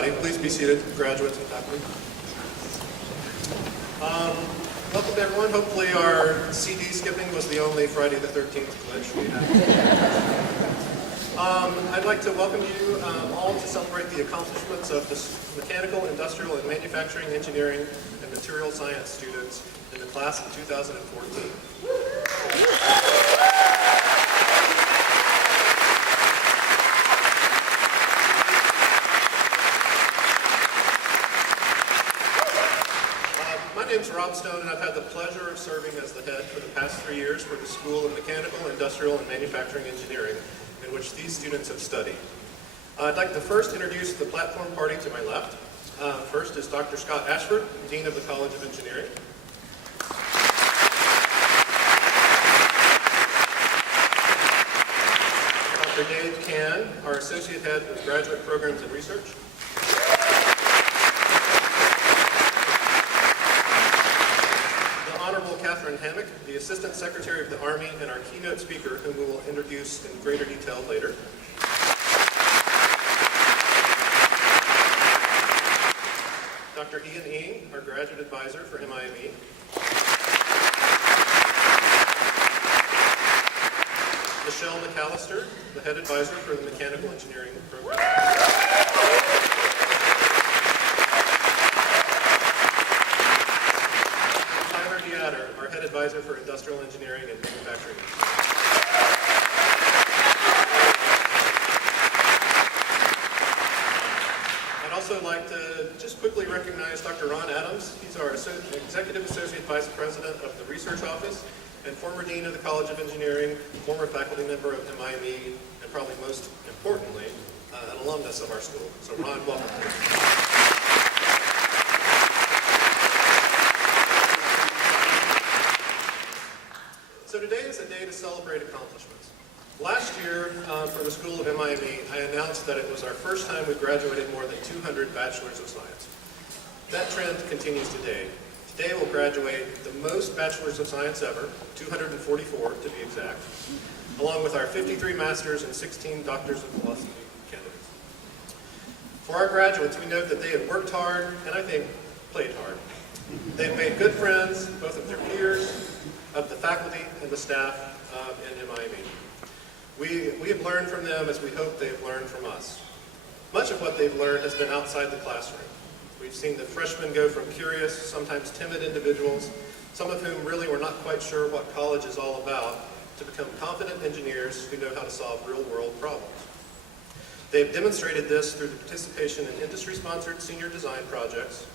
everybody. Please be seated, graduates and faculty. Welcome to everyone. Hopefully our CD skipping was the only Friday the 13th glitch we had. I'd like to welcome you all to celebrate the accomplishments of the mechanical, industrial, and manufacturing engineering and material science students in the class of 2014. My name's Rob Stone, and I've had the pleasure of serving as the head for the past 3 years for the School of Mechanical, Industrial, and Manufacturing Engineering, in which these students have studied. I'd like to first introduce the platform party to my left. First is Dr. Scott Ashford, Dean of the College of Engineering. Dr. Dave Cann, our Associate Head of Graduate Programs and Research. Catherine Hammock, the Assistant Secretary of the Army and our keynote speaker, whom we will introduce in greater detail later. Dr. Ian Ing, our Graduate Advisor for MIME. Michelle McAllister, the Head Advisor for the Mechanical Engineering Program. Our Head Advisor for Industrial Engineering and Manufacturing. I'd also like to just quickly recognize Dr. Ron Adams. He's our Executive Associate Vice President of the Research Office and former Dean of the College of Engineering, former faculty member of MIME, and probably most importantly, an alumnus of our school. So Ron, welcome. So today is a day to celebrate accomplishments. Last year, for the School of MIME, I announced that it was our first time we graduated more than 200 Bachelors of Science. That trend continues today. Today we'll graduate the most Bachelors of Science ever, 244 to be exact, along with our 53 Masters and 16 Doctors of Philosophy candidates. For our graduates, we note that they have worked hard and I think played hard. They've made good friends, both of their peers, of the faculty and the staff in MIME. We have learned from them as we hope they've learned from us. Much of what they've learned has been outside the classroom. We've seen the freshmen go from curious, sometimes timid individuals, some of whom really were not quite sure what college is all about, to become confident engineers who know how to solve real-world problems. They've demonstrated this through the participation in industry-sponsored senior design projects,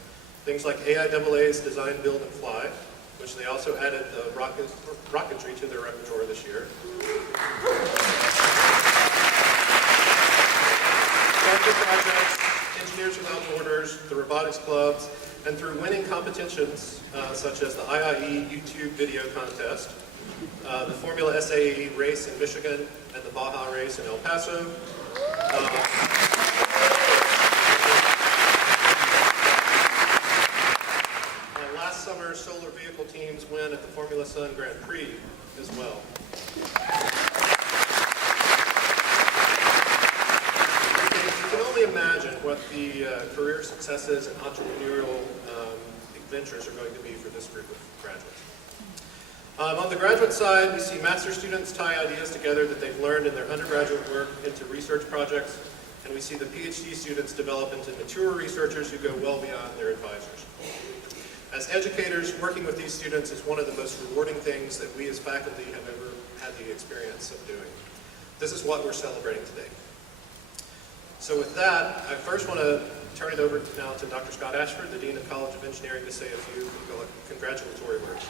things like AIAA's Design, Build, and Fly, which they also added the rocketry to their repertoire this year. Character projects, Engineers Without Borders, the Robotics Clubs, and through winning competitions such as the IIE YouTube video contest, the Formula SAE race in Michigan, and the Baja race in El Paso. Summer solar vehicle teams win at the Formula Sun Grand Prix as well. You can only imagine what the career successes and entrepreneurial adventures are going to be for this group of graduates. On the graduate side, we see master students tie ideas together that they've learned in their undergraduate work into research projects, and we see the PhD students develop into mature researchers who go well beyond their advisors. As educators, working with these students is one of the most rewarding things that we as faculty have ever had the experience of doing. This is what we're celebrating today. So with that, I first want to turn it over now to Dr. Scott Ashford, the Dean of College of Engineering, to say a few congratulatory words.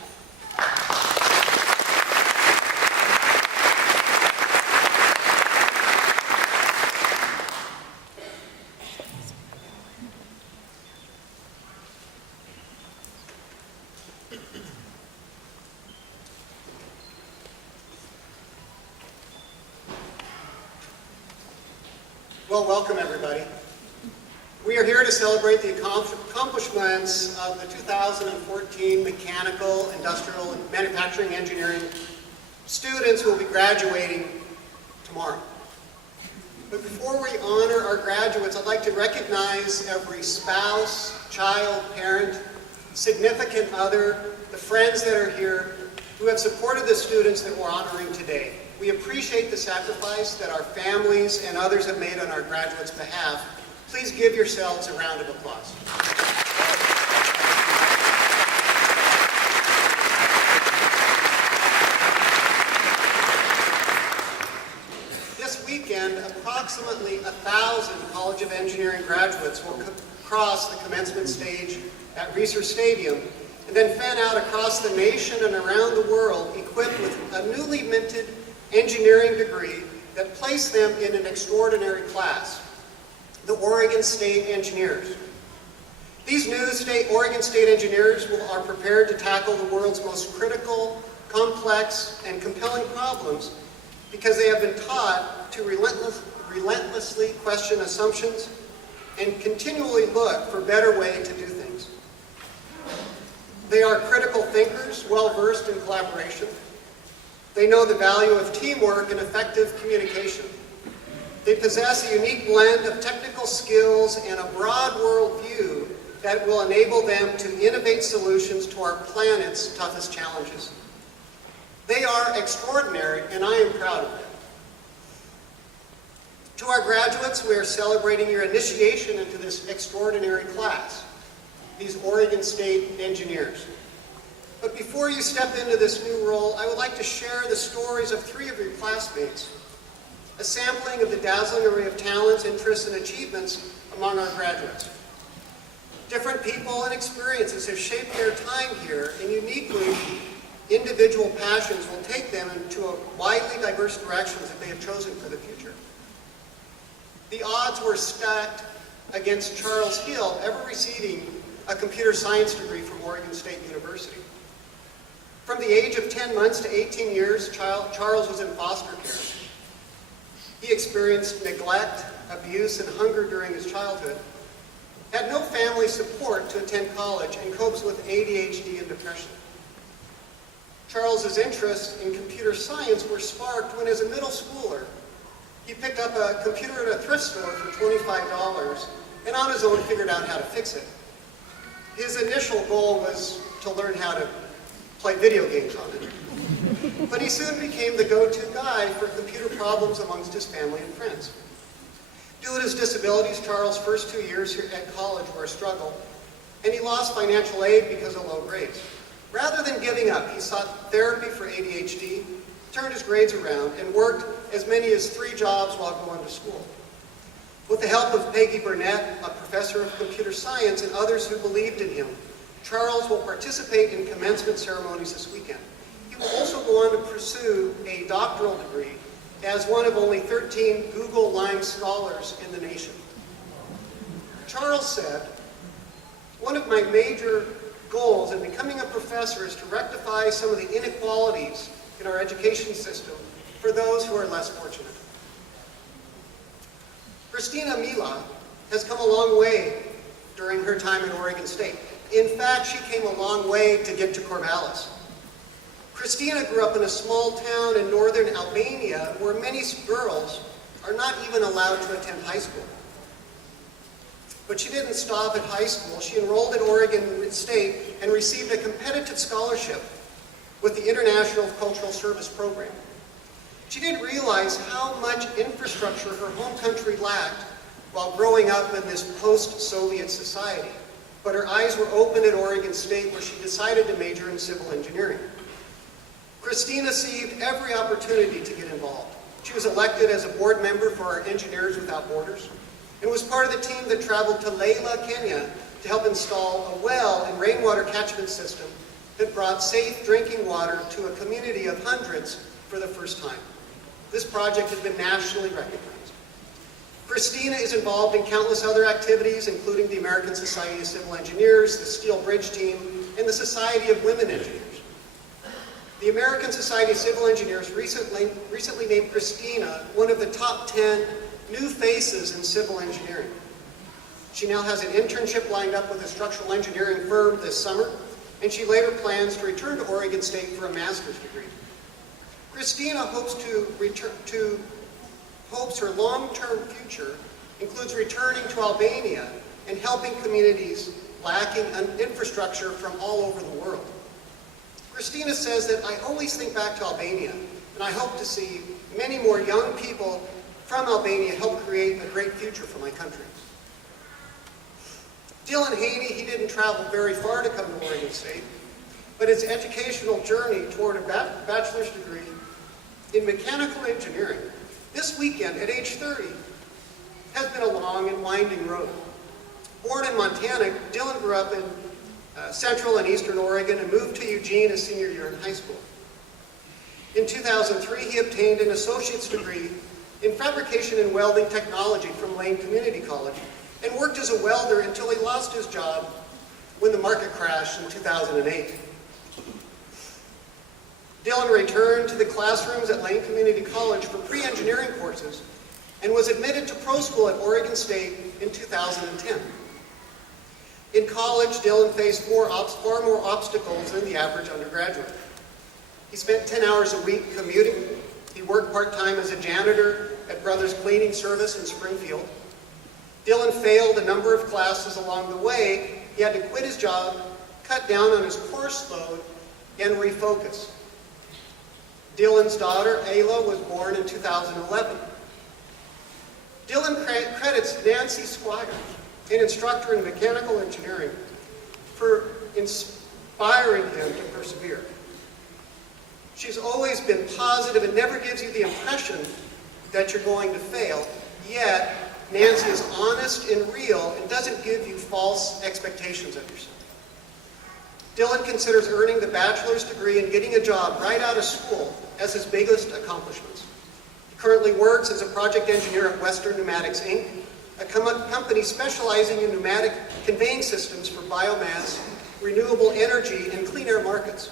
Well, welcome everybody. We are here to celebrate the accomplishments of the 2014 Mechanical, Industrial, and Manufacturing Engineering students who will be graduating tomorrow. But before we honor our graduates, I'd like to recognize every spouse, child, parent, significant other, the friends that are here, who have supported the students that we're honoring today. We appreciate the sacrifice that our families and others have made on our graduates' behalf. Please give yourselves a round of applause. This weekend, approximately 1,000 College of Engineering graduates will cross the commencement stage at Reser Stadium and then fan out across the nation and around the world equipped with a newly minted engineering degree that placed them in an extraordinary class, the Oregon State Engineers. These new Oregon State Engineers are prepared to tackle the world's most critical, complex, and compelling problems because they have been taught to relentlessly question assumptions and continually look for better ways to do things. They are critical thinkers, well-versed in collaboration. They know the value of teamwork and effective communication. They possess a unique blend of technical skills and a broad worldview that will enable them to innovate solutions to our planet's toughest challenges. They are extraordinary, and I am proud of them. To our graduates, we are celebrating your initiation into this extraordinary class, these Oregon State Engineers. But before you step into this new role, I would like to share the stories of 3 of your classmates, a sampling of the dazzling array of talents, interests, and achievements among our graduates. Different people and experiences have shaped their time here, and uniquely, individual passions will take them into a widely diverse directions that they have chosen for the future. The odds were stacked against Charles Hill ever receiving a computer science degree from Oregon State University. From the age of 10 months to 18 years, Charles was in foster care. He experienced neglect, abuse, and hunger during his childhood, had no family support to attend college, and copes with ADHD and depression. Charles's interests in computer science were sparked when, as a middle schooler, he picked up a computer at a thrift store for $25 and on his own figured out how to fix it. His initial goal was to learn how to play video games on it. But he soon became the go-to guy for computer problems amongst his family and friends. Due to his disabilities, Charles' first 2 years here at college were a struggle, and he lost financial aid because of low grades. Rather than giving up, he sought therapy for ADHD, turned his grades around, and worked as many as 3 jobs while going to school. With the help of Peggy Burnett, a professor of computer science, and others who believed in him, Charles will participate in commencement ceremonies this weekend. He will also go on to pursue a doctoral degree as one of only 13 Google Line scholars in the nation. Charles said, "One of my major goals in becoming a professor is to rectify some of the inequalities in our education system for those who are less fortunate." Christina Mila has come a long way during her time at Oregon State. In fact, she came a long way to get to Corvallis. Christina grew up in a small town in northern Albania where many girls are not even allowed to attend high school. But she didn't stop at high school. She enrolled at Oregon State and received a competitive scholarship with the International Cultural Service Program. She didn't realize how much infrastructure her home country lacked while growing up in this post-Soviet society. But her eyes were open at Oregon State, where she decided to major in civil engineering. Christina seized every opportunity to get involved. She was elected as a board member for our Engineers Without Borders and was part of the team that traveled to Layla, Kenya to help install a well and rainwater catchment system that brought safe drinking water to a community of hundreds for the first time. This project has been nationally recognized. Christina is involved in countless other activities, including the American Society of Civil Engineers, the Steel Bridge Team, and the Society of Women Engineers. The American Society of Civil Engineers recently named Christina one of the top 10 new faces in civil engineering. She now has an internship lined up with a structural engineering firm this summer, and she later plans to return to Oregon State for a master's degree. Christina hopes to hopes her long-term future includes returning to Albania and helping communities lacking infrastructure from all over the world. Christina says that I always think back to Albania, and I hope to see many more young people from Albania help create a great future for my country. Dylan Haney, he didn't travel very far to come to Oregon State, but his educational journey toward a bachelor's degree in mechanical engineering this weekend at age 30 has been a long and winding road. Born in Montana, Dylan grew up in central and eastern Oregon and moved to Eugene his senior year in high school. In 2003, he obtained an associate's degree in fabrication and welding technology from Lane Community College and worked as a welder until he lost his job when the market crashed in 2008. Dylan returned to the classrooms at Lane Community College for pre-engineering courses and was admitted to pro school at Oregon State in 2010. In college, Dylan faced far more obstacles than the average undergraduate. He spent 10 hours a week commuting. He worked part-time as a janitor at Brothers Cleaning Service in Springfield. Dylan failed a number of classes along the way. He had to quit his job, cut down on his course load, and refocus. Dylan's daughter, Ayla, was born in 2011. Dylan credits Nancy Squire, an instructor in mechanical engineering, for inspiring him to persevere. She's always been positive and never gives you the impression that you're going to fail, yet Nancy is honest and real and doesn't give you false expectations of yourself. Dylan considers earning the bachelor's degree and getting a job right out of school as his biggest accomplishments. He currently works as a project engineer at Western Pneumatics, Inc., a company specializing in pneumatic conveying systems for biomass, renewable energy, and clean air markets.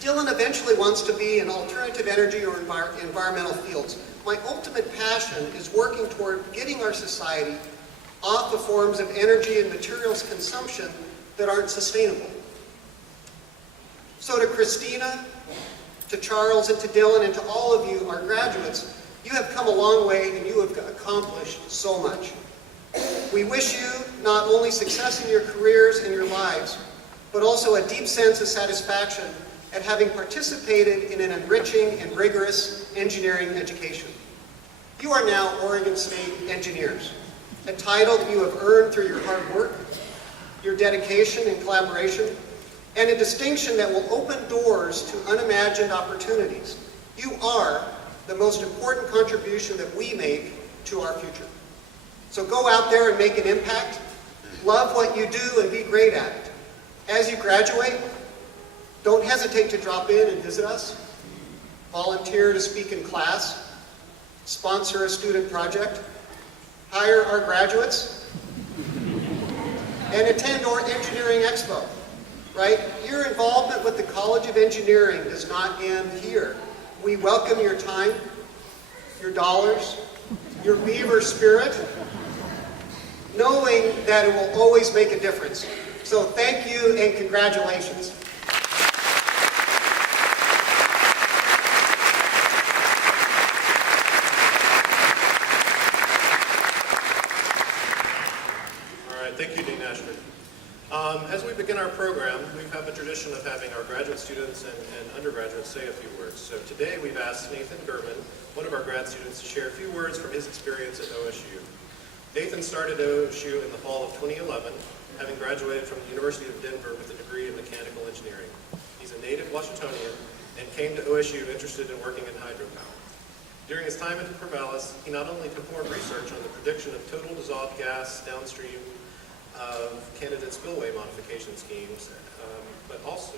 Dylan eventually wants to be in alternative energy or environmental fields. My ultimate passion is working toward getting our society off the forms of energy and materials consumption that aren't sustainable. So to Christina, to Charles, and to Dylan, and to all of you, our graduates, you have come a long way and you have accomplished so much. We wish you not only success in your careers and your lives, but also a deep sense of satisfaction at having participated in an enriching and rigorous engineering education. You are now Oregon State engineers, a title that you have earned through your hard work, your dedication and collaboration, and a distinction that will open doors to unimagined opportunities. You are the most important contribution that we make to our future. So go out there and make an impact. Love what you do and be great at it. As you graduate, don't hesitate to drop in and visit us. Volunteer to speak in class. Sponsor a student project. Hire our graduates. And attend our Engineering Expo. Right? Your involvement with the College of Engineering does not end here. We welcome your time, your dollars, your beaver spirit, knowing that it will always make a difference. So thank you and congratulations. All right, thank you, Dean Ashford. As we begin our program, we have a tradition of having our graduate students and undergraduates say a few words. So today we've asked Nathan Gurman, one of our grad students, to share a few words from his experience at OSU. Nathan started OSU in the fall of 2011, having graduated from the University of Denver with a degree in mechanical engineering. He's a native Washingtonian and came to OSU interested in working in hydropower. During his time at Corvallis, he not only performed research on the prediction of total dissolved gas downstream of candidate spillway modification schemes, but also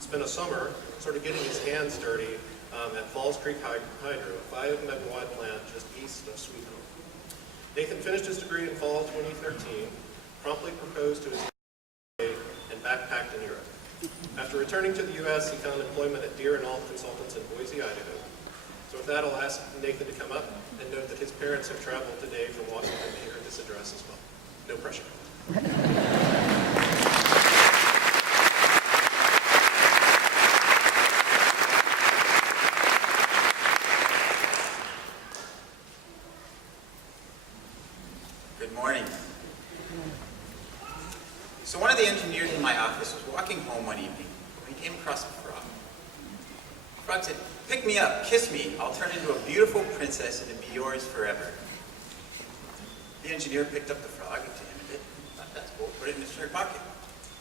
spent a summer sort of getting his hands dirty at Falls Creek Hydro, a 5-megawatt plant just east of Sweet Home. Nathan finished his degree in fall of 2013, promptly proposed to his fiancée, and backpacked in Europe. After returning to the U.S., he found employment at Deere and Ault Consultants in Boise, Idaho. So with that, I'll ask Nathan to come up and note that his parents have traveled today from Washington to hear this address as well. No pressure. Frog said, "Pick me up, kiss me, I'll turn into a beautiful princess and be yours forever." The engineer picked up the frog, examined it, thought that's cool, put it in his shirt pocket,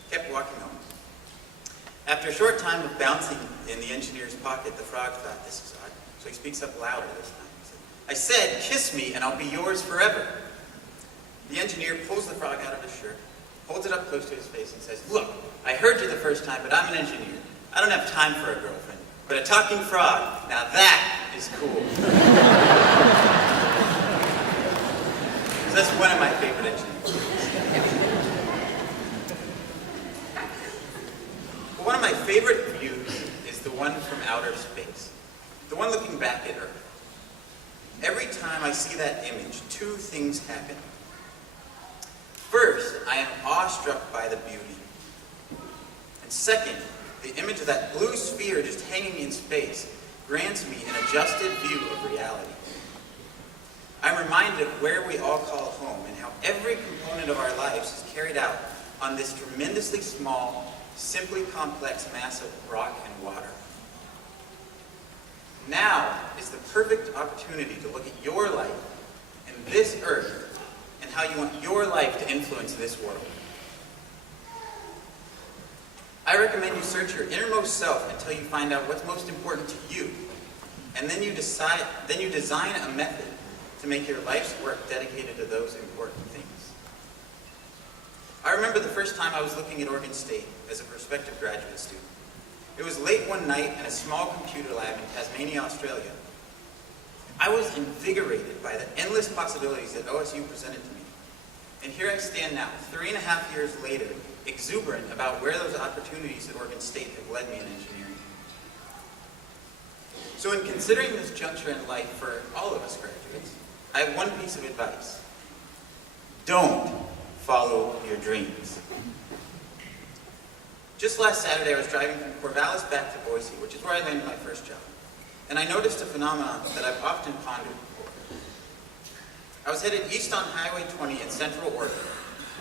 kept walking home. After a short time of bouncing in the engineer's pocket, the frog thought, "This is odd," so he speaks up louder this time. He said, "I said, kiss me and I'll be yours forever." The engineer pulls the frog out of his shirt, holds it up close to his face and says, "Look, I heard you the first time, but I'm an engineer. I don't have time for a girlfriend. But a talking frog, now that is cool." So that's one of my favorite engineers. But one of my favorite views is the one from outer space, the one looking back at Earth. Every time I see that image, two things happen. First, I am awestruck by the beauty. And second, the image of that blue sphere just hanging in space grants me an adjusted view of reality. I'm reminded of where we all call home and how every component of our lives is carried out on this tremendously small, simply complex mass of rock and water. Now is the perfect opportunity to look at your life and this earth and how you want your life to influence this world. I recommend you search your innermost self until you find out what's most important to you. And then you design a method to make your life's work dedicated to those important things. I remember the first time I was looking at Oregon State as a prospective graduate student. It was late one night in a small computer lab in Tasmania, Australia. I was invigorated by the endless possibilities that OSU presented to me. And here I stand now, 3.5 years later, exuberant about where those opportunities at Oregon State have led me in engineering. So in considering this juncture in life for all of us graduates, I have one piece of advice. Don't follow your dreams. Just last Saturday, I was driving from Corvallis back to Boise, which is where I landed my first job. And I noticed a phenomenon that I've often pondered before. I was headed east on Highway 20 in central Oregon,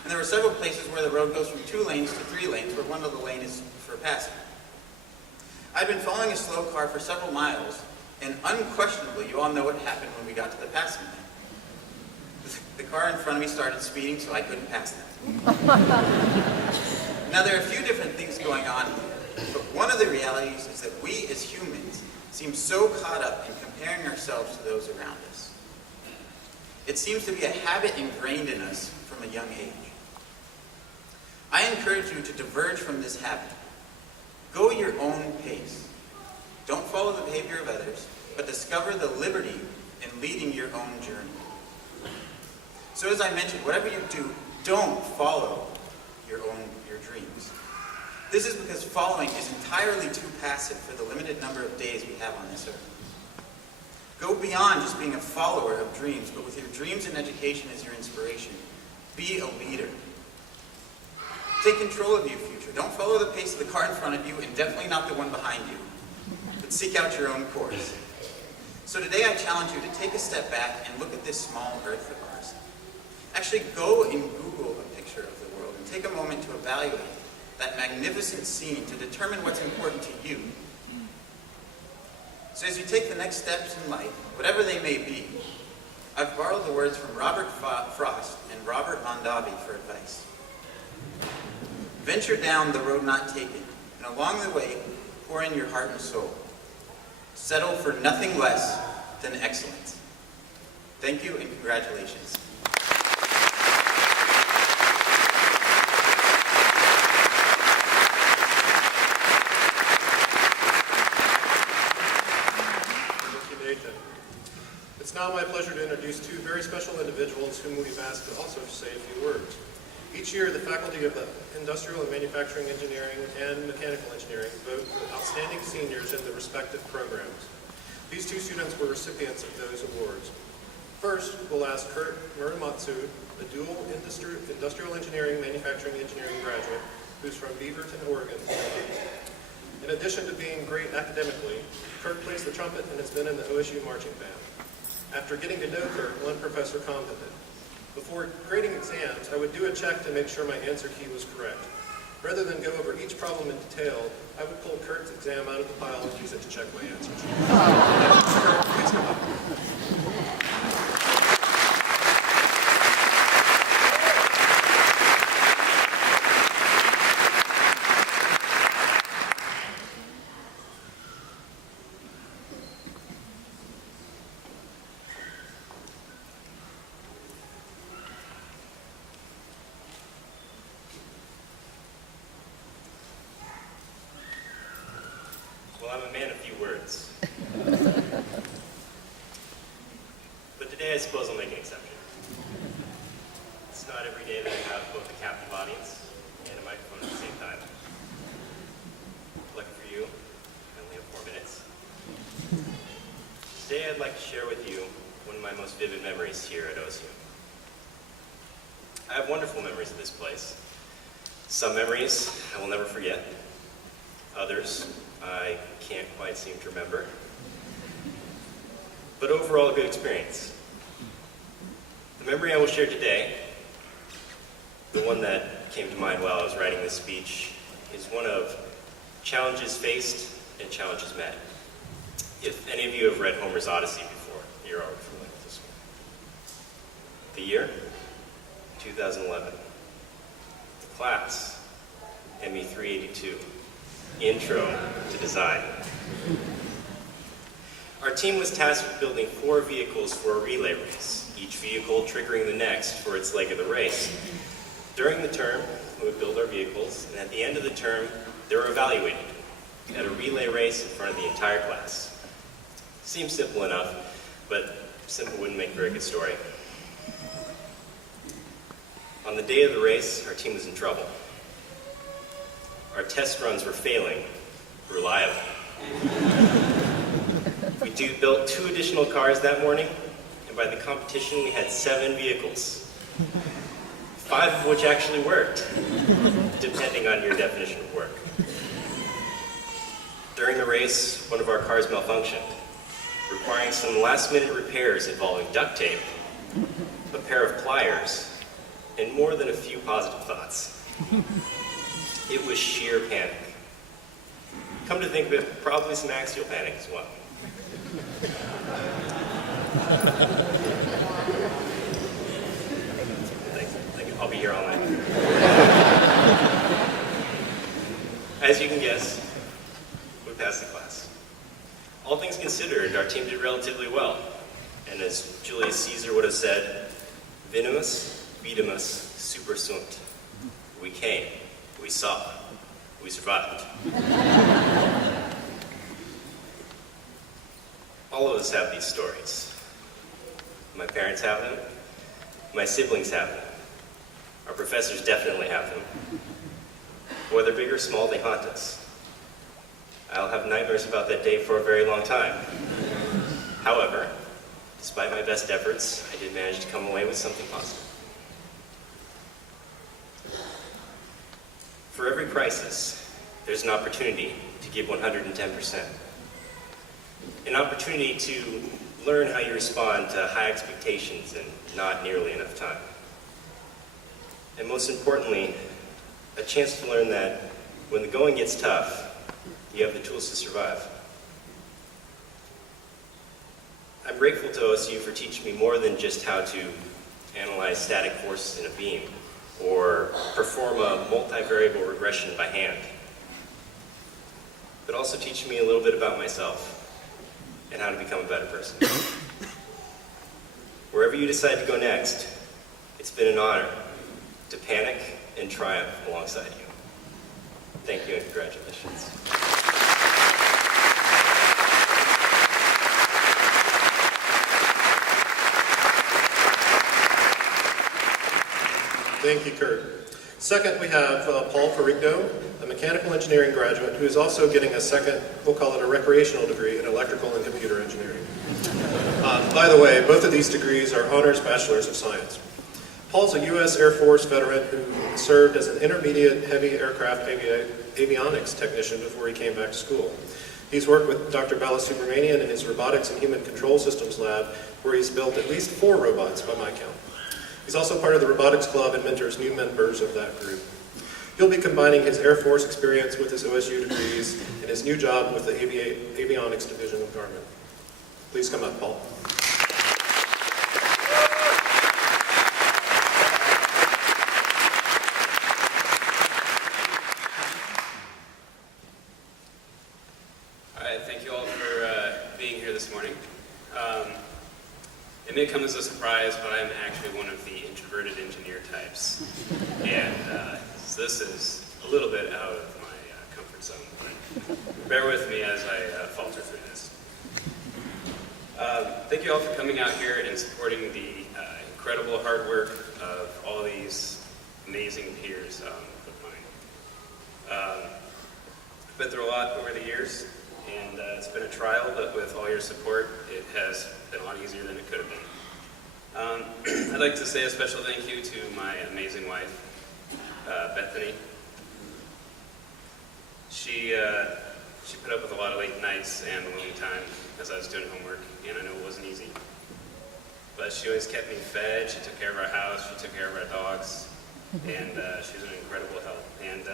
and there were several places where the road goes from 2 lanes to 3 lanes, where one of the lanes is for passing. I'd been following a slow car for several miles, and unquestionably, you all know what happened when we got to the passing lane. The car in front of me started speeding, so I couldn't pass them. Now, there are a few different things going on here, but one of the realities is that we as humans seem so caught up in comparing ourselves to those around us. It seems to be a habit ingrained in us from a young age. I encourage you to diverge from this habit. Go your own pace. Don't follow the behavior of others, but discover the liberty in leading your own journey. So as I mentioned, whatever you do, don't follow your dreams. This is because following is entirely too passive for the limited number of days we have on this earth. Go beyond just being a follower of dreams, but with your dreams and education as your inspiration, be a leader. Take control of your future. Don't follow the pace of the car in front of you, and definitely not the one behind you, but seek out your own course. So today I challenge you to take a step back and look at this small earth of ours. Actually go and Google a picture of the world and take a moment to evaluate that magnificent scene to determine what's important to you. So as you take the next steps in life, whatever they may be, I've borrowed the words from Robert Frost and Robert Mondavi for advice. Venture down the road not taken, and along the way, pour in your heart and soul. Settle for nothing less than excellence. Thank you and congratulations. It's now my pleasure to introduce two very special individuals whom we've asked to also say a few words. Each year, the faculty of the Industrial and Manufacturing Engineering and Mechanical Engineering vote for outstanding seniors in the respective programs. These two students were recipients of those awards. First, we'll ask Kurt Muramatsu, a dual Industrial Engineering Manufacturing Engineering graduate who's from Beaverton, Oregon. In addition to being great academically, Kurt plays the trumpet and has been in the OSU marching band. After getting to know Kurt, one professor commented, "Before grading exams, I would do a check to make sure my answer key was correct. Rather than go over each problem in detail, I would pull Kurt's exam out of the pile and use it to check my answers. Kurt, please come up. Well, I'm a man of few words. But today I suppose I'll make an exception. It's not every day that I have both a captive audience and a microphone at the same time. Lucky for you, I only have 4 minutes. Today I'd like to share with you one of my most vivid memories here at OSU. I have wonderful memories of this place. Some memories I will never forget. Others I can't quite seem to remember. But overall, a good experience. The memory I will share today, the one that came to mind while I was writing this speech, is one of challenges faced and challenges met. If any of you have read Homer's Odyssey before, you're already familiar with this one. The year? 2011. The class? ME 382. Intro to design. Our team was tasked with building 4 vehicles for a relay race, each vehicle triggering the next for its leg of the race. During the term, we would build our vehicles, and at the end of the term, they were evaluated at a relay race in front of the entire class. Seems simple enough, but simple wouldn't make a very good story. On the day of the race, our team was in trouble. Our test runs were failing reliably. We built 2 additional cars that morning, and by the competition we had 7 vehicles, 5 of which actually worked, depending on your definition of work. During the race, one of our cars malfunctioned, requiring some last-minute repairs involving duct tape, a pair of pliers, and more than a few positive thoughts. It was sheer panic. Come to think of it, probably some axial panic as well. Thank you. I'll be here all night. As you can guess, we passed the class. All things considered, our team did relatively well. And as Julius Caesar would have said, Venimus, vidimus, super sunt. We came. We saw. We survived. All of us have these stories. My parents have them. My siblings have them. Our professors definitely have them. Whether big or small, they haunt us. I'll have nightmares about that day for a very long time. However, despite my best efforts, I did manage to come away with something positive. For every crisis, there's an opportunity to give 110%. An opportunity to learn how you respond to high expectations and not nearly enough time. And most importantly, a chance to learn that when the going gets tough, you have the tools to survive. I'm grateful to OSU for teaching me more than just how to analyze static forces in a beam or perform a multivariable regression by hand, but also teaching me a little bit about myself and how to become a better person. Wherever you decide to go next, it's been an honor to panic and triumph alongside you. Thank you and congratulations. Thank you, Kurt. Second, we have Paul Ferrigno, a mechanical engineering graduate who is also getting a second, we'll call it a recreational degree in electrical and computer engineering. By the way, both of these degrees are honors bachelors of science. Paul's a U.S. Air Force veteran who served as an intermediate heavy aircraft avionics technician before he came back to school. He's worked with Dr. Balasubramanian in his robotics and human control systems lab, where he's built at least 4 robots by my count. He's also part of the Robotics Club and mentors new members of that group. He'll be combining his Air Force experience with his OSU degrees and his new job with the Avionics Division of Garmin. Please come up, Paul. Thank you all for being here this morning. It may come as a surprise, but I'm actually one of the introverted engineer types. And so this is a little bit out of my comfort zone, but bear with me as I falter through this. Thank you all for coming out here and supporting the incredible hard work of all these amazing peers of mine. I've been through a lot over the years, and it's been a trial, but with all your support, it has been a lot easier than it could have been. I'd like to say a special thank you to my amazing wife, Bethany. She put up with a lot of late nights and alone time as I was doing homework, and I know it wasn't easy. But she always kept me fed, she took care of our house, she took care of our dogs, and she was an incredible help. And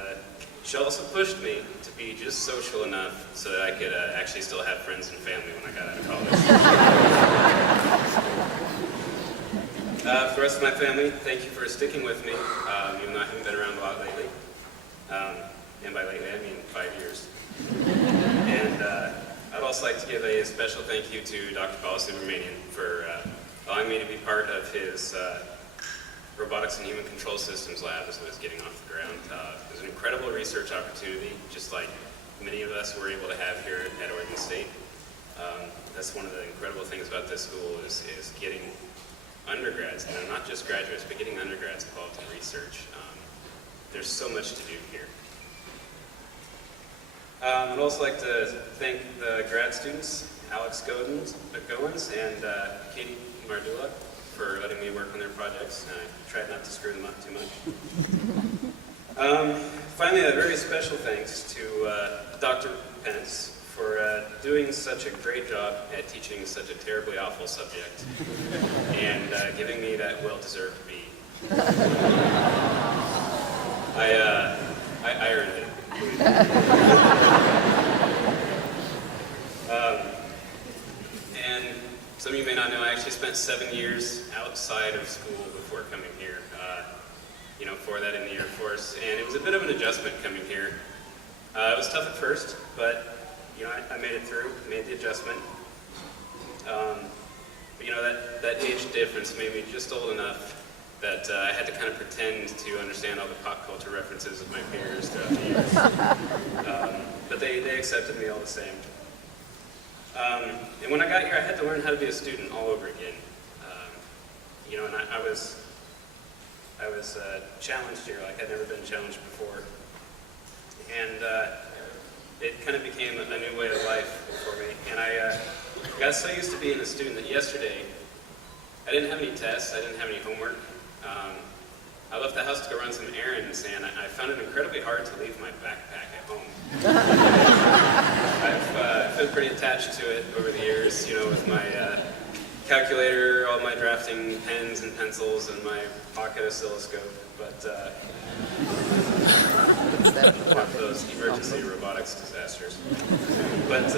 she also pushed me to be just social enough so that I could actually still have friends and family when I got out of college. For the rest of my family, thank you for sticking with me, even though I haven't been around a lot lately. And by lately, I mean 5 years. And I'd also like to give a special thank you to Dr. Balasubramanian for allowing me to be part of his Robotics and Human Control Systems lab as it was getting off the ground. It was an incredible research opportunity, just like many of us were able to have here at Oregon State. That's one of the incredible things about this school is getting undergrads, not just graduates, but getting undergrads involved in research. There's so much to do here. I'd also like to thank the grad students, Alex Goins and Katie Mardula, for letting me work on their projects. I tried not to screw them up too much. Finally, a very special thanks to Dr. Pence for doing such a great job at teaching such a terribly awful subject and giving me that well-deserved B. I earned it. And some of you may not know, I actually spent 7 years outside of school before coming here. For that in the Air Force, and it was a bit of an adjustment coming here. It was tough at first, but I made it through, made the adjustment. But that age difference made me just old enough that I had to kind of pretend to understand all the pop culture references of my peers throughout the years. But they accepted me all the same. And when I got here, I had to learn how to be a student all over again. And I was challenged here like I'd never been challenged before. And it kind of became a new way of life for me. And I got so used to being a student that yesterday, I didn't have any tests, I didn't have any homework. I left the house to go run some errands, and I found it incredibly hard to leave my backpack at home. I've been pretty attached to it over the years, with my calculator, all my drafting pens and pencils, and my pocket oscilloscope. But one of those emergency robotics disasters. But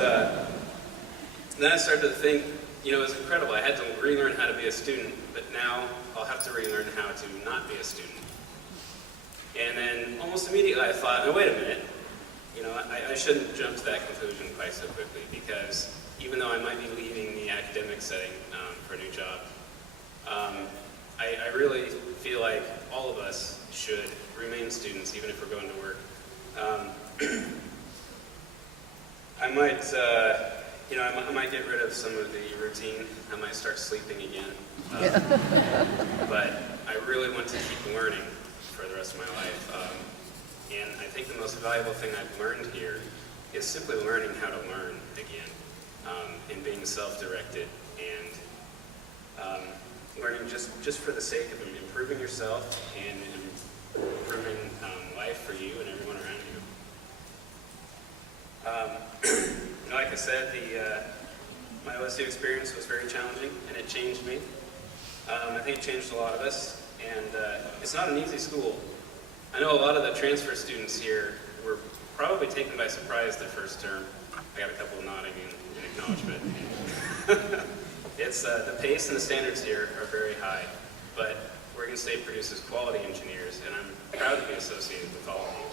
then I started to think, it was incredible. I had to relearn how to be a student, but now I'll have to relearn how to not be a student. And then almost immediately I thought, no, wait a minute. I shouldn't jump to that conclusion quite so quickly, because even though I might be leaving the academic setting for a new job, I really feel like all of us should remain students, even if we're going to work. I might get rid of some of the routine. I might start sleeping again. But I really want to keep learning for the rest of my life. And I think the most valuable thing I've learned here is simply learning how to learn again, and being self-directed, and learning just for the sake of improving yourself and improving life for you and everyone around you. Like I said, my OSU experience was very challenging, and it changed me. I think it changed a lot of us, and it's not an easy school. I know a lot of the transfer students here were probably taken by surprise their first term. I got a couple of nodding in acknowledgement. It's the pace and the standards here are very high, but Oregon State produces quality engineers, and I'm proud to be associated with all of you.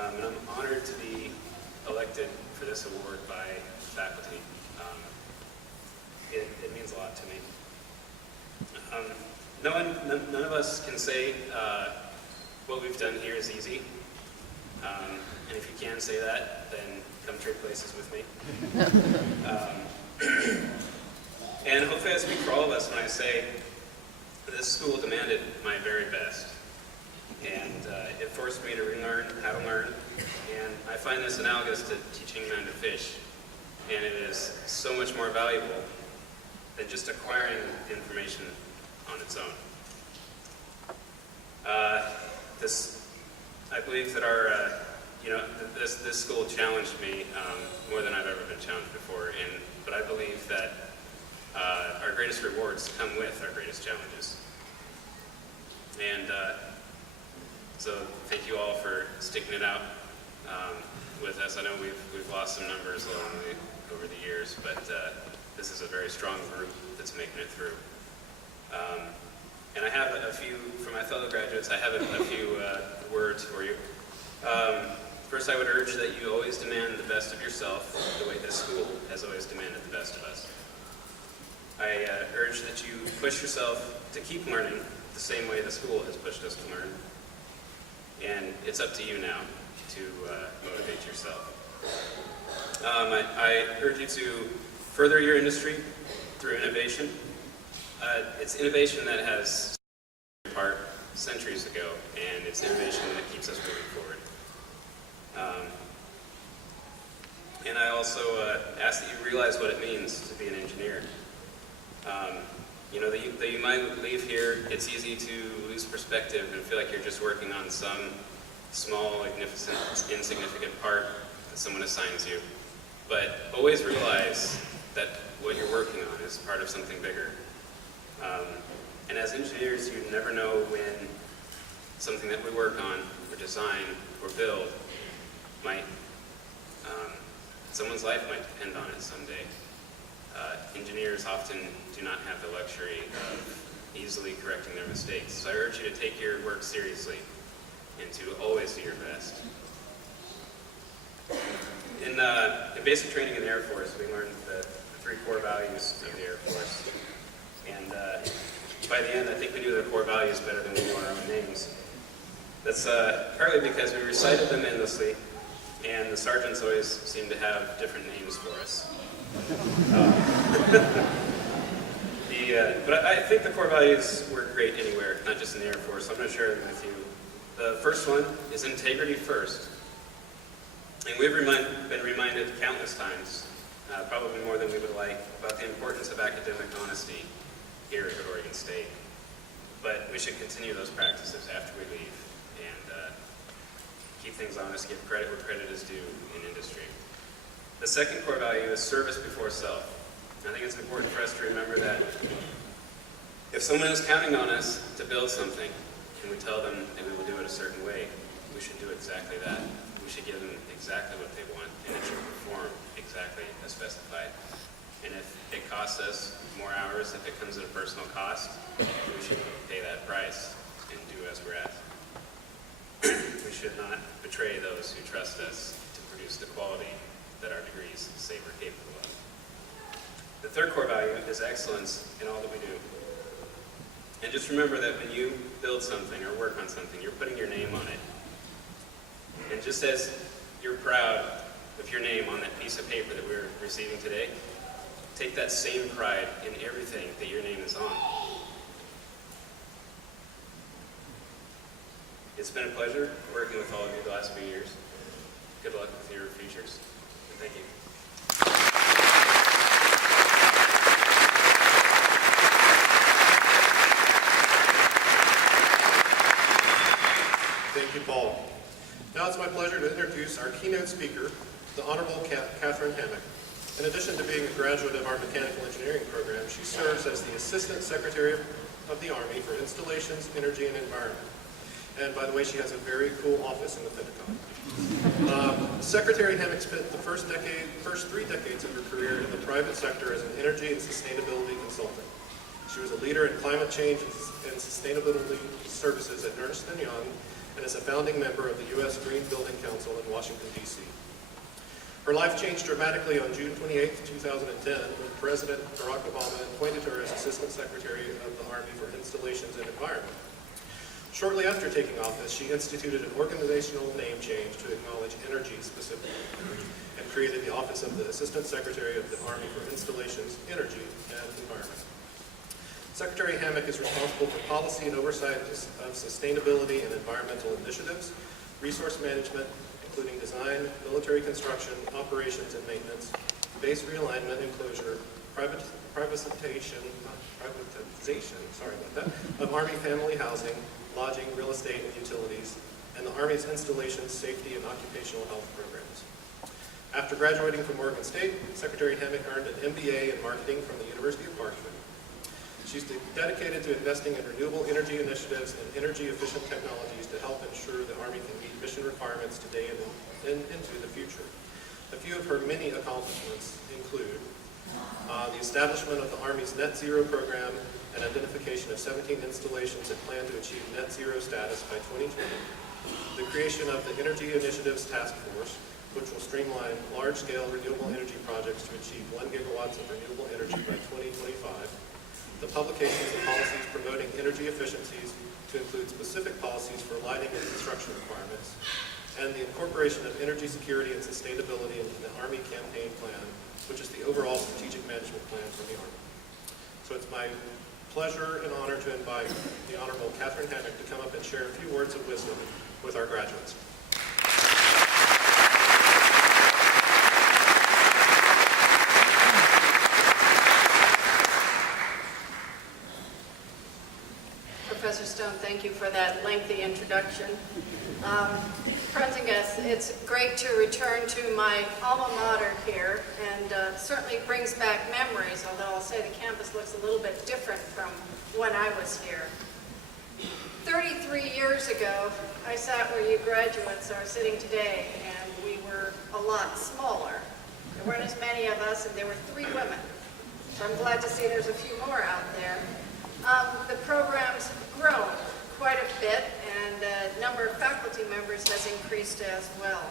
And I'm honored to be elected for this award by faculty. It means a lot to me. None of us can say what we've done here is easy. And if you can say that, then come trade places with me. And hopefully I speak for all of us when I say this school demanded my very best. And it forced me to relearn how to learn. And I find this analogous to teaching men to fish. And it is so much more valuable than just acquiring information on its own. I believe that this school challenged me more than I've ever been challenged before, but I believe that our greatest rewards come with our greatest challenges. And so thank you all for sticking it out with us. I know we've lost some numbers over the years, but this is a very strong group that's making it through. And I have a few, for my fellow graduates, I have a few words for you. First, I would urge that you always demand the best of yourself the way this school has always demanded the best of us. I urge that you push yourself to keep learning the same way the school has pushed us to learn. And it's up to you now to motivate yourself. I urge you to further your industry through innovation. It's innovation that has set apart centuries ago, and it's innovation that keeps us moving forward. And I also ask that you realize what it means to be an engineer. That you might leave here, it's easy to lose perspective and feel like you're just working on some small, insignificant part that someone assigns you. But always realize that what you're working on is part of something bigger. And as engineers, you never know when something that we work on, or design, or build someone's life might depend on it someday. Engineers often do not have the luxury of easily correcting their mistakes. So I urge you to take your work seriously and to always do your best. In basic training in the Air Force, we learned the 3 core values of the Air Force. And by the end, I think we knew the core values better than we knew our own names. That's partly because we recited them endlessly, and the sergeants always seemed to have different names for us. But I think the core values work great anywhere, not just in the Air Force. I'm going to share them with you. The first one is integrity first. And we've been reminded countless times, probably more than we would like, about the importance of academic honesty here at Oregon State. But we should continue those practices after we leave and keep things honest, give credit where credit is due in industry. The second core value is service before self. I think it's important for us to remember that if someone is counting on us to build something, and we tell them that we will do it a certain way, we should do exactly that. We should give them exactly what they want, and it should perform exactly as specified. And if it costs us more hours, if it comes at a personal cost, we should pay that price and do as we're asked. We should not betray those who trust us to produce the quality that our degrees say we're capable of. The third core value is excellence in all that we do. And just remember that when you build something or work on something, you're putting your name on it. And just as you're proud of your name on that piece of paper that we're receiving today, take that same pride in everything that your name is on. It's been a pleasure working with all of you the last few years. Good luck with your futures. And thank you. Thank you, Paul. Now it's my pleasure to introduce our keynote speaker, the Honorable Catherine Hammock. In addition to being a graduate of our mechanical engineering program, she serves as the Assistant Secretary of the Army for Installations, Energy, and Environment. And by the way, she has a very cool office in the Pentagon. Secretary Hammack spent the first 3 decades of her career in the private sector as an energy and sustainability consultant. She was a leader in climate change and sustainability services at Ernst & Young and is a founding member of the U.S. Green Building Council in Washington, D.C. Her life changed dramatically on June 28, 2010, when President Barack Obama appointed her as Assistant Secretary of the Army for Installations and Environment. Shortly after taking office, she instituted an organizational name change to acknowledge energy specifically, and created the Office of the Assistant Secretary of the Army for Installations, Energy, and Environment. Secretary Hammack is responsible for policy and oversight of sustainability and environmental initiatives, resource management, including design, military construction, operations and maintenance, base realignment and closure, privatization of Army family housing, lodging, real estate, and utilities, and the Army's installations, safety, and occupational health programs. After graduating from Oregon State, Secretary Hammack earned an MBA in marketing from the University of Parkland. She's dedicated to investing in renewable energy initiatives and energy-efficient technologies to help ensure the Army can meet mission requirements today and into the future. A few of her many accomplishments include the establishment of the Army's Net Zero program and identification of 17 installations that plan to achieve net zero status by 2020, the creation of the Energy Initiatives Task Force, which will streamline large-scale renewable energy projects to achieve 1 gigawatts of renewable energy by 2025, the publications of policies promoting energy efficiencies to include specific policies for lighting and construction requirements, and the incorporation of energy security and sustainability into the Army Campaign Plan, which is the overall strategic management plan for the Army. So it's my pleasure and honor to invite the Honorable Catherine Hammack to come up and share a few words of wisdom with our graduates. Professor Stone, thank you for that lengthy introduction. Friends and guests, it's great to return to my alma mater here, and certainly brings back memories, although I'll say the campus looks a little bit different from when I was here. 33 years ago, I sat where you graduates are sitting today, and we were a lot smaller. There weren't as many of us, and there were 3 women. So I'm glad to see there's a few more out there. The program's grown quite a bit, and the number of faculty members has increased as well.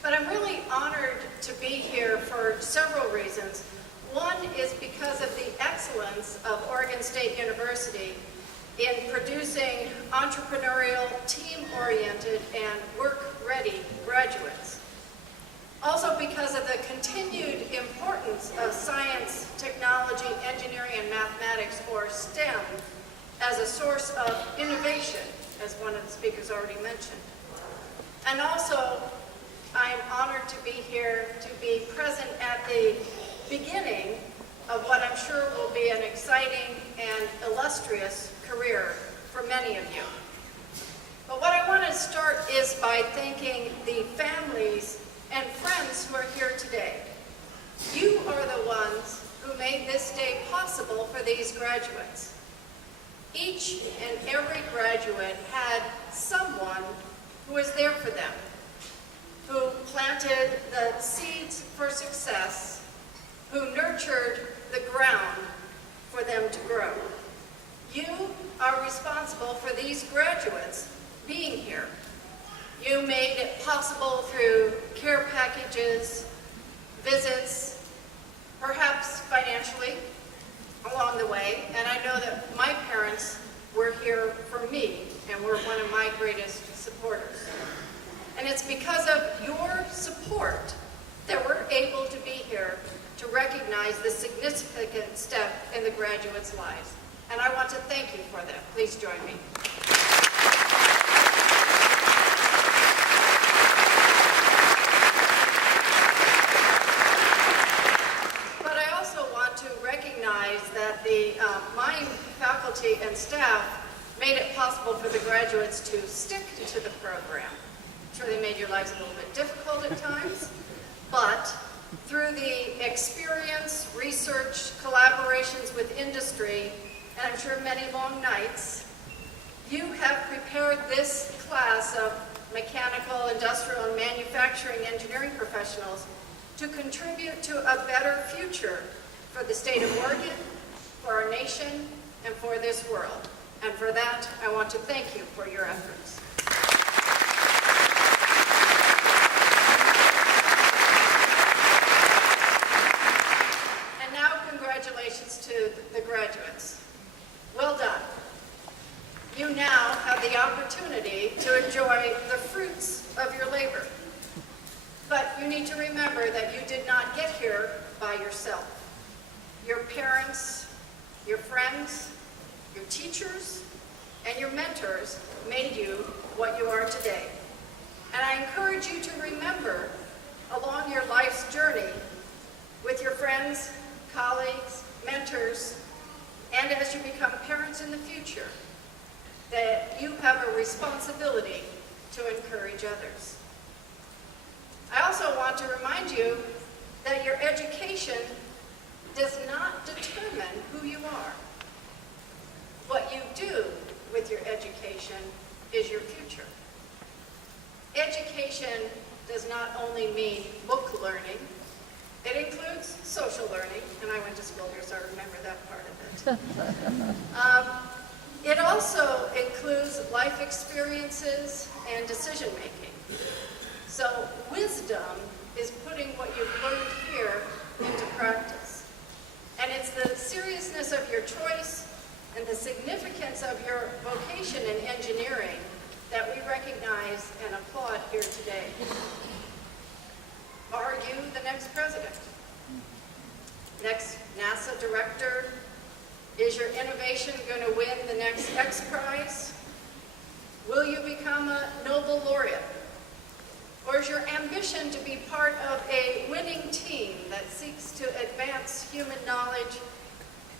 But I'm really honored to be here for several reasons. One is because of the excellence of Oregon State University in producing entrepreneurial, team-oriented, and work-ready graduates. Also because of the continued importance of science, technology, engineering, and mathematics, or STEM, as a source of innovation, as one of the speakers already mentioned. And also, I'm honored to be here to be present at the beginning of what I'm sure will be an exciting and illustrious career for many of you. But what I want to start is by thanking the families and friends who are here today. You are the ones who made this day possible for these graduates. Each and every graduate had someone who was there for them, who planted the seeds for success, who nurtured the ground for them to grow. You are responsible for these graduates being here. You made it possible through care packages, visits, perhaps financially along the way, and I know that my parents were here for me and were one of my greatest supporters. And it's because of your support that we're able to be here to recognize this significant step in the graduates' lives. And I want to thank you for that. Please join me. But I also want to recognize that the mine faculty and staff made it possible for the graduates to stick to the program. I'm sure they made your lives a little bit difficult at times, but through the experience, research, collaborations with industry, and I'm sure many long nights, You have prepared this class of mechanical, industrial, and manufacturing engineering professionals to contribute to a better future for the state of Oregon, for our nation, and for this world. And for that, I want to thank you for your efforts. And now, congratulations to the graduates. Well done. You now have the opportunity to enjoy the fruits of your labor. But you need to remember that you did not get here by yourself. Your parents, your friends, your teachers, and your mentors made you what you are today. And I encourage you to remember along your life's journey with your friends, colleagues, mentors, and as you become parents in the future, that you have a responsibility to encourage others. I also want to remind you that your education does not determine who you are. What you do with your education is your future. Education does not only mean book learning, it includes social learning, and I went to school here, so I remember that part of it. It also includes life experiences and decision making. So wisdom is putting what you've learned here into practice. And it's the seriousness of your choice and the significance of your vocation in engineering that we recognize and applaud here today. Are you the next president? Next NASA director? Is your innovation going to win the next X Prize? Will you become a Nobel laureate? Or is your ambition to be part of a winning team that seeks to advance human knowledge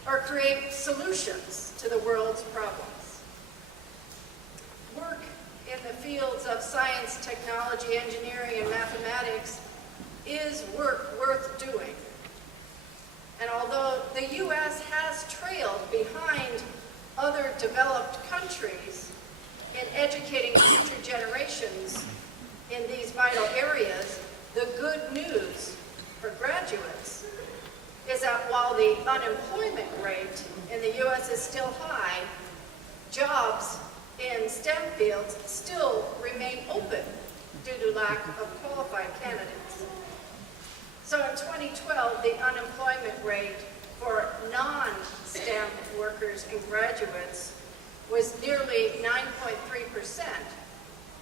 or create solutions to the world's problems? Work in the fields of science, technology, engineering, and mathematics is work worth doing. And although the U.S. has trailed behind other developed countries in educating future generations in these vital areas, the good news for graduates is that while the unemployment rate in the U.S. is still high, jobs in STEM fields still remain open due to lack of qualified candidates. So in 2012, the unemployment rate for non-STEM workers and graduates was nearly 9.3%,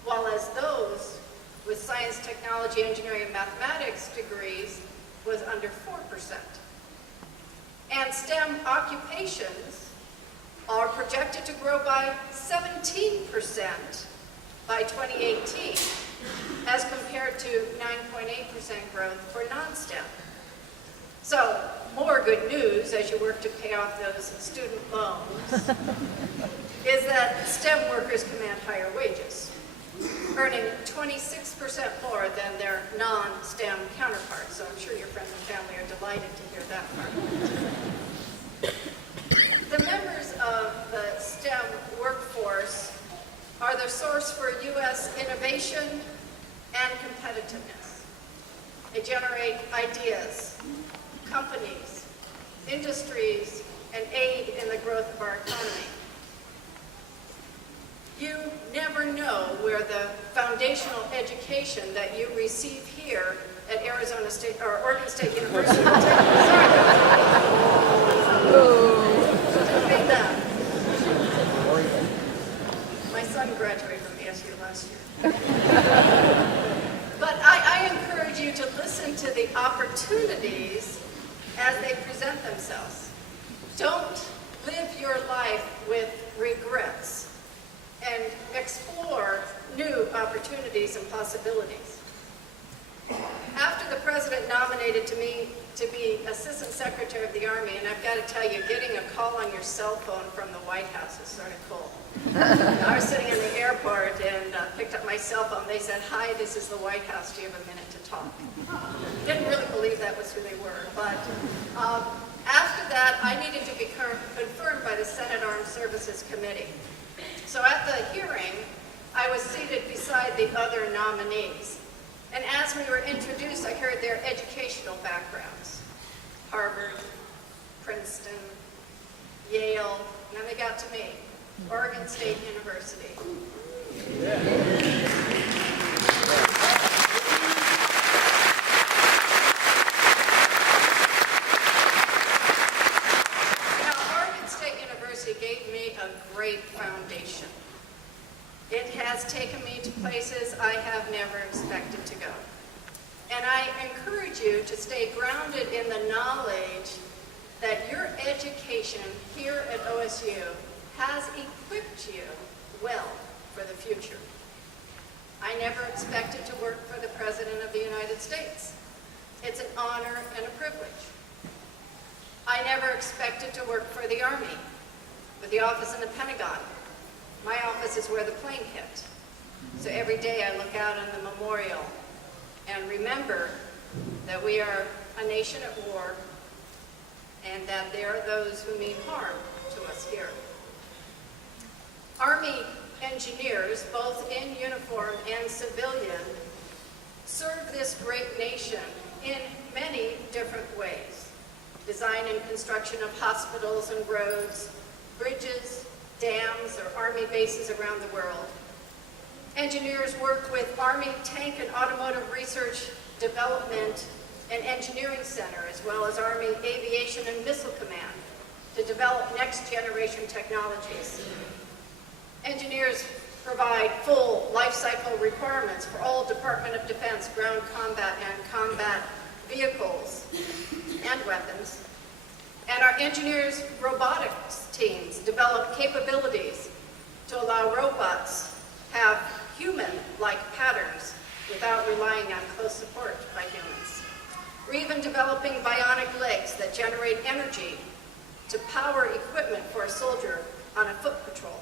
while as those with science, technology, engineering, and mathematics degrees was under 4%. And STEM occupations are projected to grow by 17% by 2018, as compared to 9.8% growth for non-STEM. So, more good news as you work to pay off those student loans is that STEM workers command higher wages, earning 26% more than their non-STEM counterparts. So I'm sure your friends and family are delighted to hear that part. The members of the STEM workforce are the source for U.S. innovation and competitiveness. They generate ideas, companies, industries, and aid in the growth of our economy. You never know where the foundational education that you receive here at Arizona State or Oregon State University will take you. Sorry. That. My son graduated from ASU last year. But I encourage you to listen to the opportunities as they present themselves. Don't live your life with regrets and explore new opportunities and possibilities. After the president nominated me to be Assistant Secretary of the Army, and I've got to tell you, getting a call on your cell phone from the White House is sort of cool. I was sitting in the airport and picked up my cell phone. They said, "Hi, this is the White House. Do you have a minute to talk?" Didn't really believe that was who they were, but after that, I needed to be confirmed by the Senate Armed Services Committee. So at the hearing, I was seated beside the other nominees. And as we were introduced, I heard their educational backgrounds. Harvard, Princeton, Yale, and then they got to me, Oregon State University. Now, Oregon State University gave me a great foundation. It has taken me to places I have never expected to go. And I encourage you to stay grounded in the knowledge that your education here at OSU has equipped you well for the future. I never expected to work for the President of the United States. It's an honor and a privilege. I never expected to work for the Army, with the office in the Pentagon. My office is where the plane hit. So every day I look out on the memorial and remember that we are a nation at war and that there are those who mean harm to us here. Army engineers, both in uniform and civilian, serve this great nation in many different ways. Design and construction of hospitals and roads, bridges, dams, or Army bases around the world. Engineers work with Army Tank and Automotive Research Development and Engineering Center, as well as Army Aviation and Missile Command, to develop next-generation technologies. Engineers provide full life cycle requirements for all Department of Defense ground combat and combat vehicles and weapons. And our engineers' robotics teams develop capabilities to allow robots have human-like patterns without relying on close support by humans. We're even developing bionic legs that generate energy to power equipment for a soldier on a foot patrol.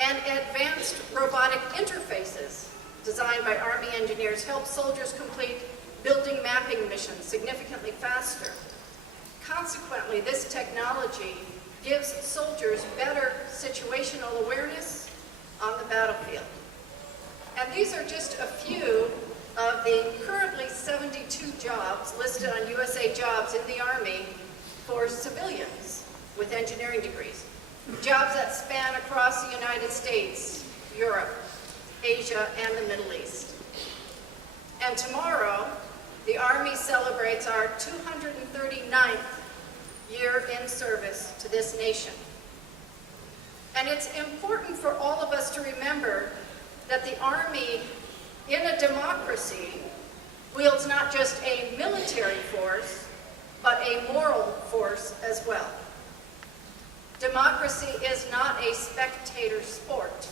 And advanced robotic interfaces designed by Army engineers help soldiers complete building mapping missions significantly faster. Consequently, this technology gives soldiers better situational awareness on the battlefield. And these are just a few of the currently 72 jobs listed on USA Jobs in the Army for civilians with engineering degrees. Jobs that span across the United States, Europe, Asia, and the Middle East. And tomorrow, the Army celebrates our 239th year in service to this nation. And it's important for all of us to remember that the Army, in a democracy, wields not just a military force, but a moral force as well. Democracy is not a spectator sport.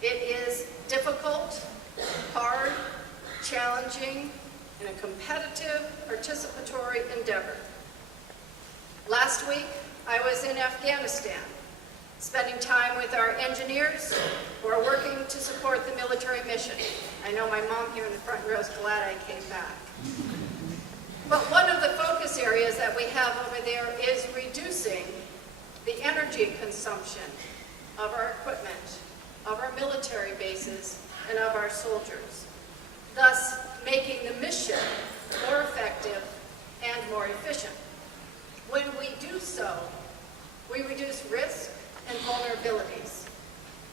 It is difficult, hard, challenging, and a competitive, participatory endeavor. Last week, I was in Afghanistan, spending time with our engineers who are working to support the military mission. I know my mom here in the front row is glad I came back. But one of the focus areas that we have over there is reducing the energy consumption of our equipment, of our military bases, and of our soldiers, thus making the mission more effective and more efficient. When we do so, we reduce risk and vulnerabilities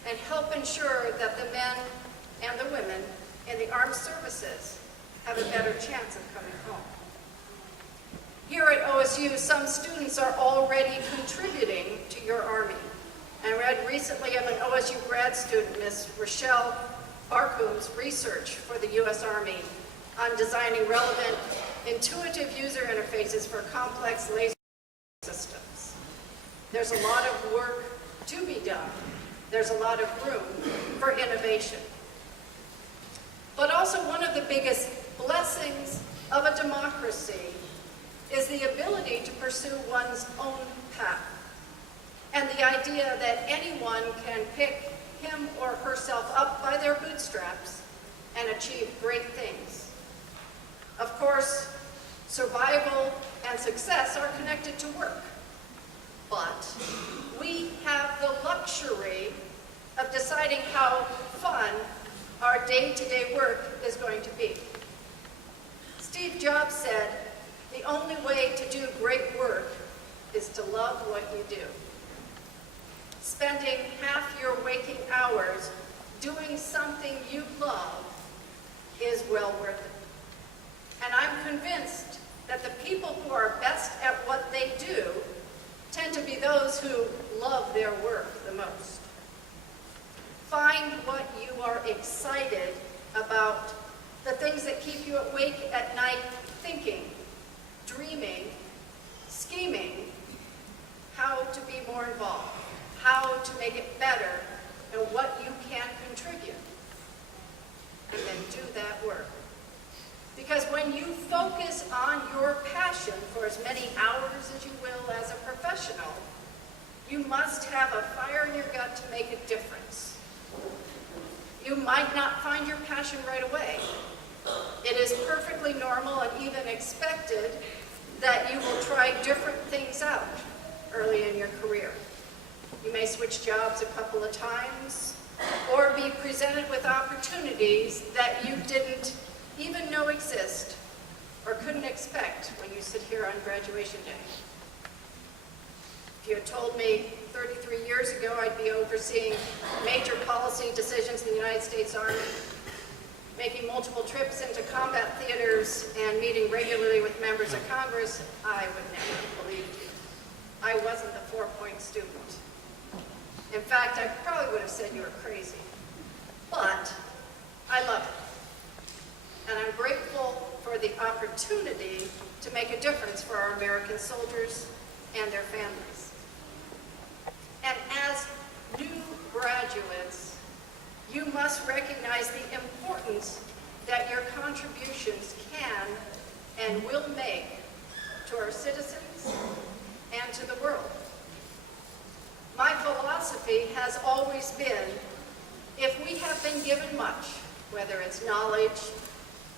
and help ensure that the men and the women in the armed services have a better chance of coming home. Here at OSU, some students are already contributing to your Army. I read recently of an OSU grad student, Ms. Rochelle Barkum's research for the U.S. Army on designing relevant, intuitive user interfaces for complex laser systems. There's a lot of work to be done. There's a lot of room for innovation. But also one of the biggest blessings of a democracy is the ability to pursue one's own path. And the idea that anyone can pick him or herself up by their bootstraps and achieve great things. Of course, survival and success are connected to work. but we have the luxury of deciding how fun our day-to-day work is going to be. Steve Jobs said, the only way to do great work is to love what you do. Spending half your waking hours doing something you love is well worth it. And I'm convinced that the people who are best at what they do tend to be those who love their work the most. Find what you are excited about, the things that keep you awake at night thinking, dreaming, scheming, how to be more involved, how to make it better, and what you can contribute. And then do that work. Because when you focus on your passion for as many hours as you will as a professional, you must have a fire in your gut to make a difference. You might not find your passion right away. It is perfectly normal and even expected that you will try different things out early in your career. You may switch jobs a couple of times or be presented with opportunities that you didn't even know exist or couldn't expect when you sit here on graduation day. If you had told me 33 years ago I'd be overseeing major policy decisions in the United States Army, making multiple trips into combat theaters and meeting regularly with members of Congress, I would never have believed you. I wasn't the 4-point student. In fact, I probably would have said you were crazy. But I love it. And I'm grateful for the opportunity to make a difference for our American soldiers and their families. And as new graduates, you must recognize the importance that your contributions can and will make to our citizens and to the world. My philosophy has always been, if we have been given much, whether it's knowledge,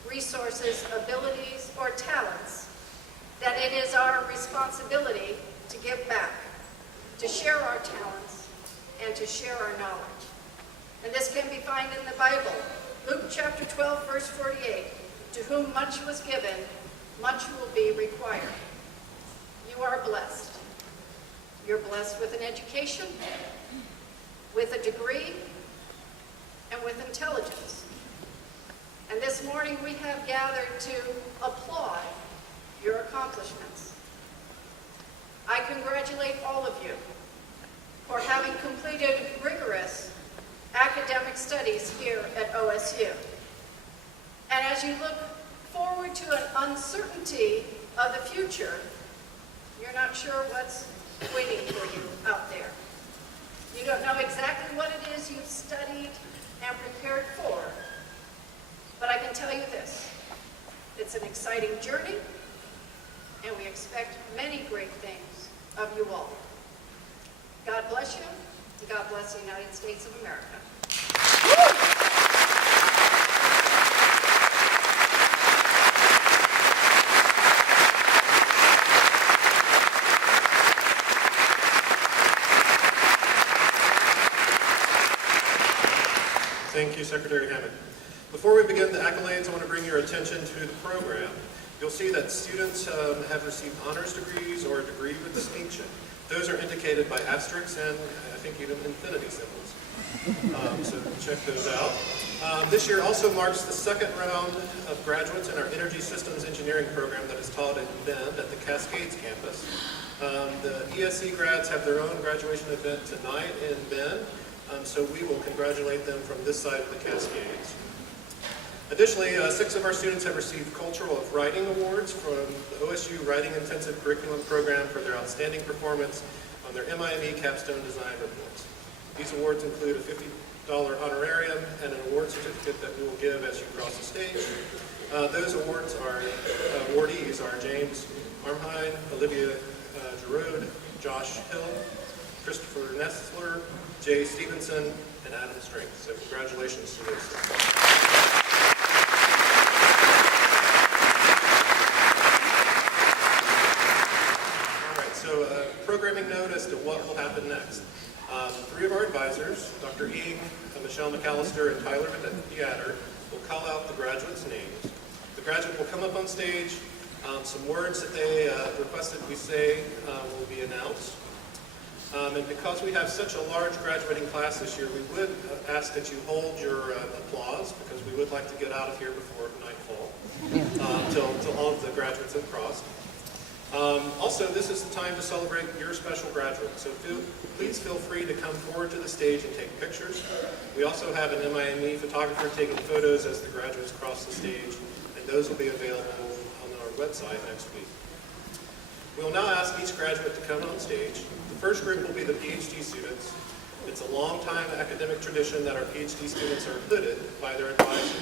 resources, abilities, or talents, that it is our responsibility to give back, to share our talents, and to share our knowledge. And this can be found in the Bible. Luke chapter 12, verse 48. To whom much was given, much will be required. You are blessed. You're blessed with an education, with a degree, and with intelligence. And this morning we have gathered to applaud your accomplishments. I congratulate all of you for having completed rigorous academic studies here at OSU. And as you look forward to an uncertainty of the future, you're not sure what's waiting for you out there. You don't know exactly what it is you've studied and prepared for, but I can tell you this, it's an exciting journey, and we expect many great things of you all. God bless you, and God bless the United States of America. Thank you, Secretary Hammond. Before we begin the accolades, I want to bring your attention to the program. You'll see that students have received honors degrees or a degree with distinction. Those are indicated by asterisks and I think even infinity symbols. So check those out. This year also marks the second round of graduates in our Energy Systems Engineering program that is taught in Bend at the Cascades campus. The ESE grads have their own graduation event tonight in Bend, so we will congratulate them from this side of the Cascades. Additionally, 6 of our students have received Cultural of Writing Awards from the OSU Writing Intensive Curriculum Program for their outstanding performance on their MIME capstone design reports. These awards include a $50 honorarium and an award certificate that we will give as you cross the stage. Those awardees are James Armheim, Olivia Giroud, Josh Hill, Christopher Nestler, Jay Stevenson, and Adam String. So congratulations to those. Programming note, as as to what will happen next. Three of our advisors, Dr. Eeg, Michelle McAllister, and Tyler Deatter, will call out the graduates' names. The graduate will come up on stage. Some words that they requested we say will be announced. And because we have such a large graduating class this year, we would ask that you hold your applause, because we would like to get out of here before nightfall, till all of the graduates have crossed. Also, this is the time to celebrate your special graduate, so please feel free to come forward to the stage and take pictures. We also have an MIME photographer taking photos as the graduates cross the stage, and those will be available on our website next week. We will now ask each graduate to come on stage. The first group will be the PhD students. It's a long-time academic tradition that our PhD students are hooded by their advisor.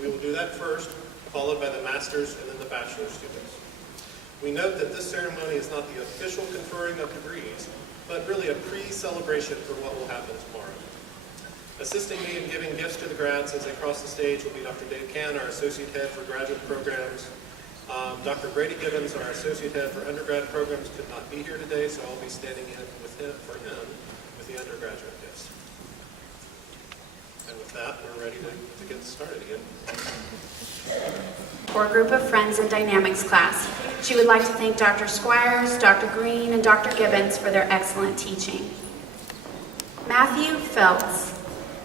We will do that first, followed by the master's and then the bachelor students. We note that this ceremony is not the official conferring of degrees, but really a pre-celebration for what will happen tomorrow. Assisting me in giving gifts to the grads as they cross the stage will be Dr. Dave Can, our Associate Head for Graduate Programs. Dr. Brady Gibbons, our Associate Head for Undergrad Programs, could not be here today, so I'll be standing in with him with the undergraduate gifts. And with that, we're ready to get started again. Core group of friends in dynamics class. She would like to thank Dr. Squires, Dr. Green, and Dr. Gibbons for their excellent teaching. Matthew Phelps.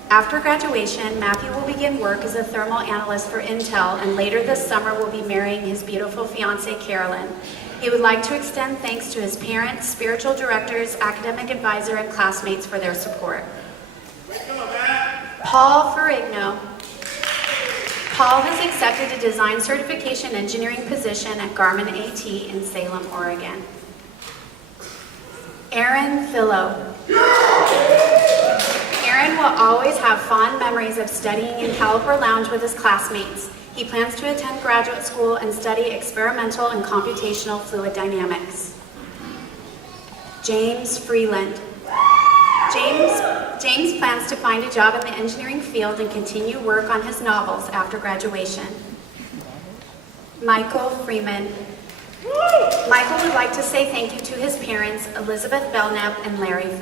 After graduation, Matthew will begin work as a thermal analyst for Intel, and later this summer will be marrying his beautiful fiancée, Carolyn. He would like to extend thanks to his parents, spiritual directors, academic advisor, and classmates for their support. Paul Ferrigno. Paul has accepted a design certification engineering position at Garmin AT in Salem, Oregon. Aaron Fillo. Aaron will always have fond memories of studying in Caliper Lounge with his classmates. He plans to attend graduate school and study experimental and computational fluid dynamics. James Freeland. James plans to find a job in the engineering field and continue work on his novels after graduation. Michael Freeman. Michael would like to say thank you to his parents, Elizabeth Belknap and Larry Freeman.